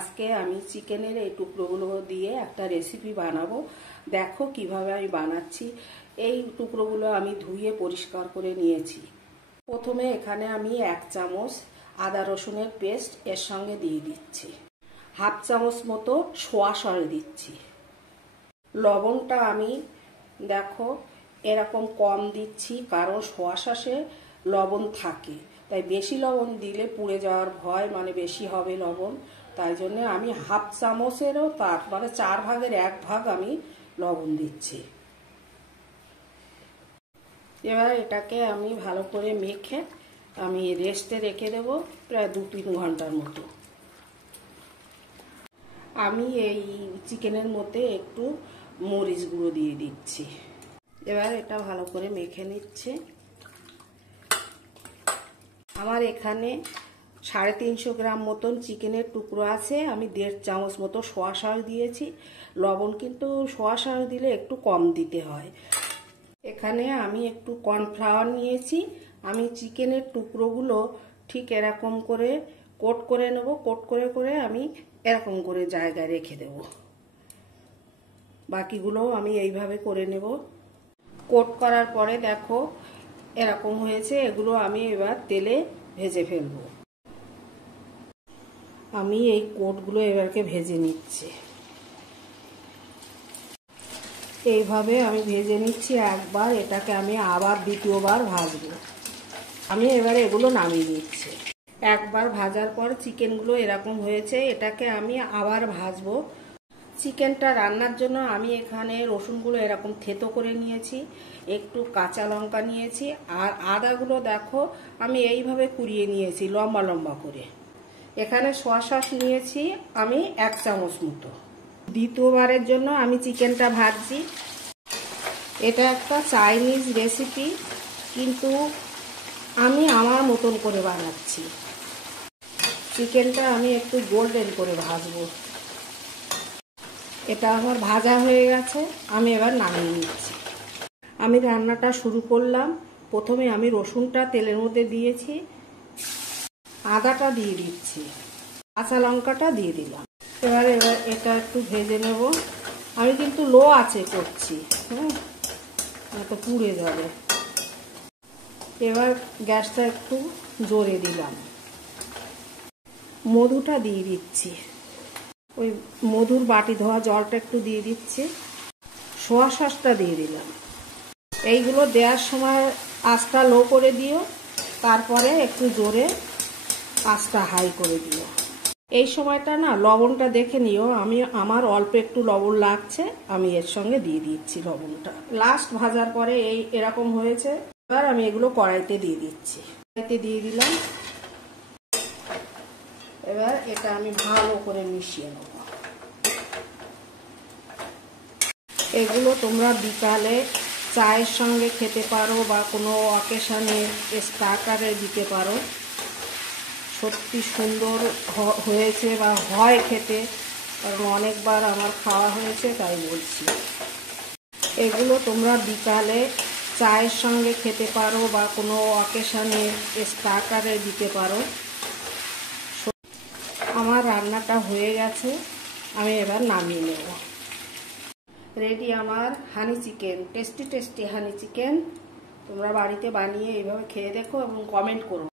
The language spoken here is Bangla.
আজকে আমি চিকেনের এই টুকরোগুলো দিয়ে একটা রেসিপি বানাবো। দেখো কিভাবে আমি বানাচ্ছি। এই টুকরোগুলো আমি ধুয়ে পরিষ্কার করে নিয়েছি। প্রথমে এখানে আমি 1 চামচ আদা রসুনের পেস্ট এর সঙ্গে দিয়ে দিচ্ছি। হাফ চামচ মতো সোয়া সস দিচ্ছি। লবণটা আমি দেখো এরকম কম দিচ্ছি, কারণ সোয়া সসে লবণ থাকে, তাই বেশি লবণ দিলে পুড়ে যাওয়ার ভয়, মানে বেশি হবে লবণ। তাই জন্য আমি হাফ চামচেরও তারপরে 4 ভাগের 1 ভাগ আমি লবণ দিচ্ছি। এবার এটাকে আমি ভালো করে মেখে আমি রেস্টে রেখে দেব প্রায় 2-3 ঘন্টার মতো। আমি এই চিকেনের মধ্যে একটু মরিচ গুঁড়ো দিয়ে দিচ্ছি। এবার এটা ভালো করে মেখে নিচ্ছে। আমার এখানে 350 গ্রাম মতন চিকেনের টুকরো আছে। আমি 1.5 চামচ মতো সোয়া সস দিয়েছি। লবণ কিন্তু সোয়া সস দিলে একটু কম দিতে হয়। এখানে আমি একটু কর্নফ্লাওয়ার নিয়েছি। আমি চিকেনের টুকরোগুলো ঠিক এরকম করে কোট করে নেব। কোট করে করে আমি এরকম করে জায়গায় রেখে দেব। বাকিগুলো আমি এইভাবে করে নেব। কোট করার পরে দেখো এরকম হয়েছে। এগুলো আমি এবার তেলে ভেজে ফেলব। আমি এই কোটগুলো এবারকে ভেজে নিচ্ছি। এইভাবে আমি ভেজে নিচ্ছি একবার। এটাকে আমি আবার দ্বিতীয়বার ভাজবো। আমি এবারে এগুলো নামিয়ে নিচ্ছি। একবার ভাজার পর চিকেনগুলো এরকম হয়েছে। এটাকে আমি আবার ভাজবো। চিকেনটা রান্নার জন্য আমি এখানে রসুনগুলো এরকম থেতো করে নিয়েছি, একটু কাঁচা লঙ্কা নিয়েছি, আর আদাগুলো দেখো আমি এইভাবে কুড়িয়ে নিয়েছি লম্বা লম্বা করে। এখানে সোয়া সস নিয়েছি আমি 1 চামচ মতো। দ্বিতীয়বারের জন্য আমি চিকেনটা ভাজছি। এটা একটা চাইনিজ রেসিপি, কিন্তু আমি আমার মতন করে বানাচ্ছি। চিকেনটা আমি একটু গোল্ডেন করে ভাজবো। এটা আমার ভাজা হয়ে গেছে। আমি এবার নামিয়ে নিচ্ছি। আমি রান্নাটা শুরু করলাম। প্রথমে আমি রসুনটা তেলের মধ্যে দিয়েছি, আদাটা দিয়ে দিচ্ছি, কাঁচা লঙ্কাটা দিয়ে দিলাম। এবার এটা একটু ভেজে নেব। আমি কিন্তু লো আঁচে করছি, তো পুড়ে যাবে। এবার গ্যাসটা একটু জোরে দিলাম। মধুটা দিয়ে দিচ্ছি। ওই মধুর বাটি ধোয়া জলটা একটু দিয়ে দিচ্ছি। সোয়া সসটা দিয়ে দিলাম। এইগুলো দেওয়ার সময় আঁচটা লো করে দিও, তারপরে একটু জোরে আঁচটা হাই করে দিও। এই সময়টা না লবণটা দেখে নিও। আমার অল্প একটু লবণ লাগছে, আমি এর সঙ্গে দিয়ে দিচ্ছি লবণটা। লাস্ট ভাজার পরে এরকম হয়েছে। এবার আমি এগুলো কড়াইতে দিয়ে দিচ্ছি। কড়াইতে দিয়ে দিলাম। এবার এটা আমি ভালো করে মিশিয়ে নেব। এগুলো তোমরা বিকালে চায়ের সঙ্গে খেতে পারো বা কোনো অকেশনে স্টার্টারে দিতে পারো। সত্যি সুন্দর হয়েছে বা হয় খেতে, কারণ অনেকবার আমার খাওয়া হয়েছে, তাই বলছি। এগুলো তোমরা বিকালে চায়ের সঙ্গে খেতে পারো বা কোনো অকেশনে স্টার্টারে দিতে পারো। আমার রান্নাটা হয়ে গেছে। আমি এবার নামিয়ে নেব। রেডি আমার হানি চিকেন, টেস্টি টেস্টি হানি চিকেন। তোমরা বাড়িতে বানিয়ে এইভাবে খেয়ে দেখো এবং কমেন্ট করো।